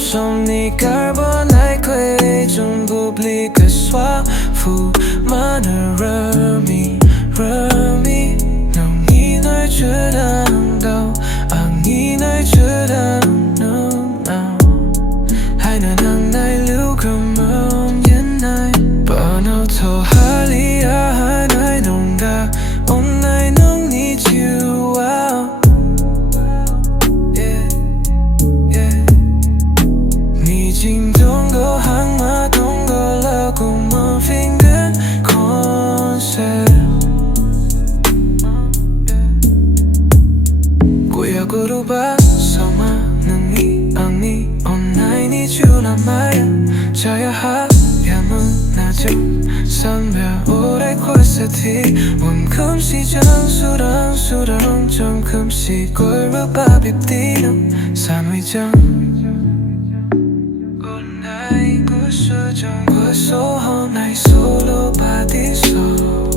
Somni carbonite trong public cái xóa phù mà nở rơ mi nồng nghĩ nói chưa đang đâu nghĩ nói chưa đang nào hai nơi nắng này lưu cầm ôm yên này bao nào thâu hà li hai nơi nồng đa hôm nay nồng need you wow你心中个航马通过了古梦 finger concept Kuya guru ba sama nangi ani online ni chula maya Jaya ha yamun najo sambe 오래 콜세티 원금시 장수랑 수랑 점금시 꼴무밥 입디는 산위장 Good night, good su정 Good soul, all night solo body soul